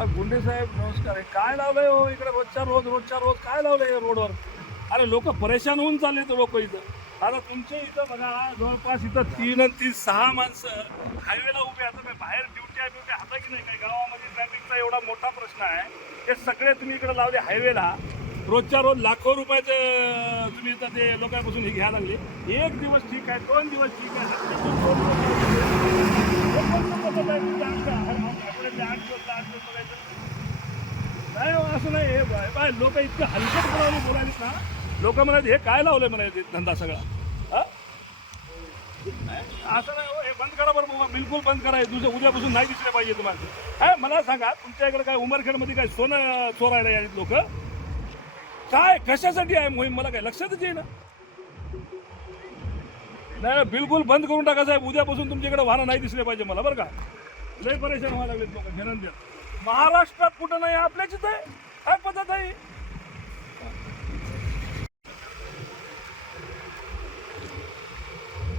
गुंडे साहेब नमस्कार आहे. काय लावलंय हो इकडे रोजच्या रोज काय लावलंय रोडवर? अरे लोक परेशान होऊन चालले तर लोक इथं. आता तुमच्या इथं बघा जवळपास इथं 3 आणि 3 6 माणसं हायवेला उभे आता बाहेर ड्युटी हाता की नाही काय गावामध्ये ट्रॅफिकचा एवढा मोठा प्रश्न आहे. हे सगळे तुम्ही इकडे लावले हायवेला. रोजच्या रोज लाखो रुपयाचं तुम्ही इथं ते लोकांपासून हे घ्यायला लागले. एक दिवस ठीक आहे, 2 दिवस ठीक आहे, नाही हो, असं नाही. हे बाय लोक इतकं हलकटपणाने बोलायलेत ना. लोक म्हणाले हे काय लावलंय म्हणायचे धंदा सगळा. असं नाही हो, हे बंद करा बरं बाबा, बिलकुल बंद करा. उद्यापासून नाही दिसले पाहिजे तुम्हाला. काय मला सांगा, तुमच्या इकडे काय उमरखेडमध्ये काय सोनं चोरायला यायचे लोक? काय कशासाठी आहे मोहीम मला काय लक्षातच येईना. नाही बिलकुल बंद करून टाका साहेब. उद्यापासून तुमच्याकडे वाहनं नाही दिसले पाहिजे मला बरं का. लय परेशान व्हायला लागलेत लोक घेणं. महाराष्ट्रात कुठं नाही, आपल्याच इथं आहे. काय पद्धत आहे?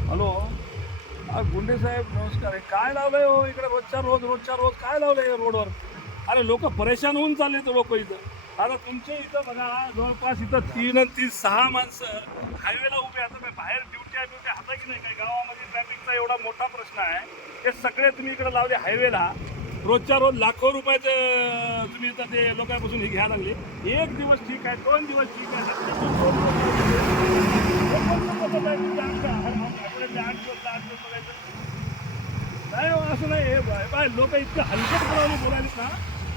हॅलो गुंडे साहेब नमस्कार आहे. काय लावलंय हो इकडे रोजच्या रोज काय लावलंय रोडवर? अरे लोक परेशान होऊन चालले तर लोक इथं. आता तुमच्या इथं बघा जवळपास इथं 3 आणि 3 6 माणसं हायवेला उभे आता बाहेर ड्युटी हाता की नाही काय गावामध्ये ट्रॅफिकचा एवढा मोठा प्रश्न आहे. हे सगळे तुम्ही इकडे लावले हायवेला. रोजच्या रोज लाखो रुपयाचं तुम्ही इथं ते लोकांपासून हे घ्यायला लागले. एक दिवस ठीक आहे, 2 दिवस ठीक आहे, नाही हो, असं नाही. हे बाय लोक इतकं हलकटपणाने बोलायलेत ना.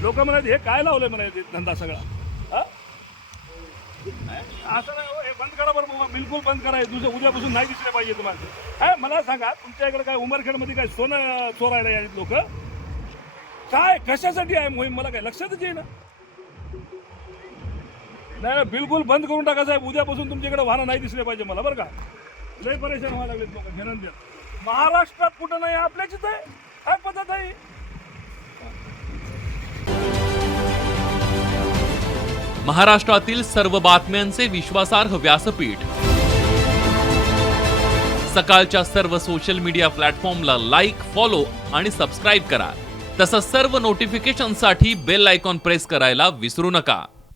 लोक म्हणाले हे काय लावलंय म्हणायचे धंदा सगळा. असं नाही हो, हे बंद करा बरं बाबा, बिलकुल बंद करा. उद्यापासून नाही दिसले पाहिजे तुम्हाला. काय मला सांगा, तुमच्या इकडे काय उमरखेडमध्ये काय सोनं चोरायला यायचे लोक? काय कशासाठी आहे मोहीम मला काय लक्षातच येईना. नाही बिलकुल बंद करून टाका साहेब. उद्यापासून तुमच्याकडे वाहनं नाही दिसले पाहिजे मला बरं का. लय परेशान व्हायला लागलेत लोक घेणं. महाराष्ट्रात कुठं नाही, आपल्याच इथं आहे. काय पद्धत आहे? महाराष्ट्रातील सर्व बातम्यांचे विश्वासार्ह व्यासपीठ. सकाळच्या सर्व सोशल मीडिया प्लॅटफॉर्मला लाईक, फॉलो आणि सबस्क्राईब करा. तसंच सर्व नोटिफिकेशनसाठी बेल आयकॉन प्रेस करायला विसरू नका.